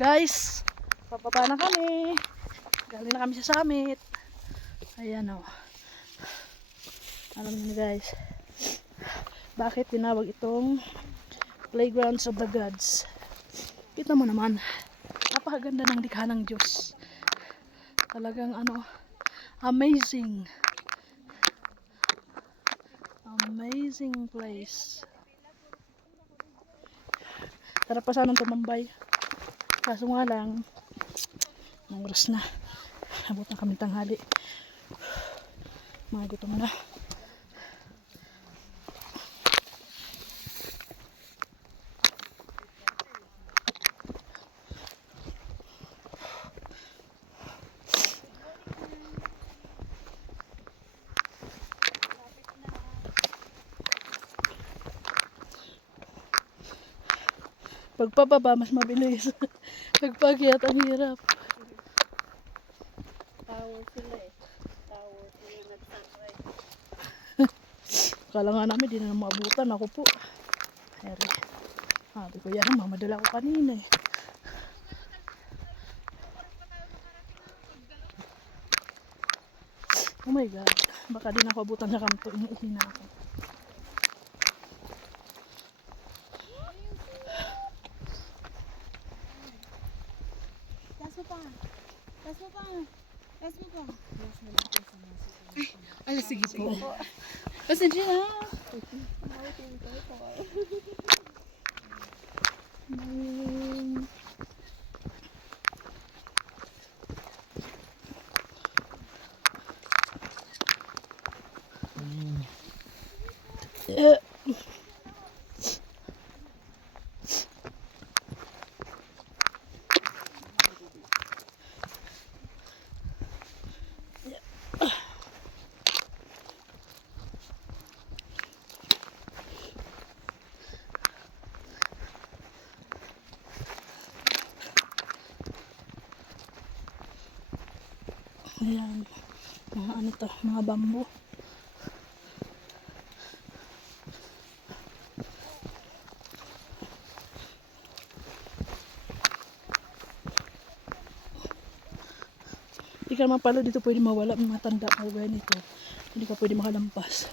Guys, papaba na kami. Galing na kami sa summit. Ayan o. Alam niyo guys, bakit tinawag itong Playgrounds of the Gods? Kita mo naman, napakaganda ng likha ng Diyos. Talagang amazing. Amazing place. Tara pa sanang tumambay. Kaso nga lang, ang oras na. Abot na kami tanghali. Mga gutom na. Pagpababa, mas mabilis. Pagpakyat, ang hirap. Tower sila eh. Tower sila nag-sunrise. Kala nga namin, di na maabutan. Ako po. Heri. Sabi ko, yan, mamadala ko kanina eh. Oh my God. Baka di na ako abutan sa kanto. Inuuwi na ako. Ay, sige po. Pasensya na. Ayan, mga mga bambu. Hindi ka naman pala dito pwede mawala ng matanda o ganito. Hindi ka pwede makalampas.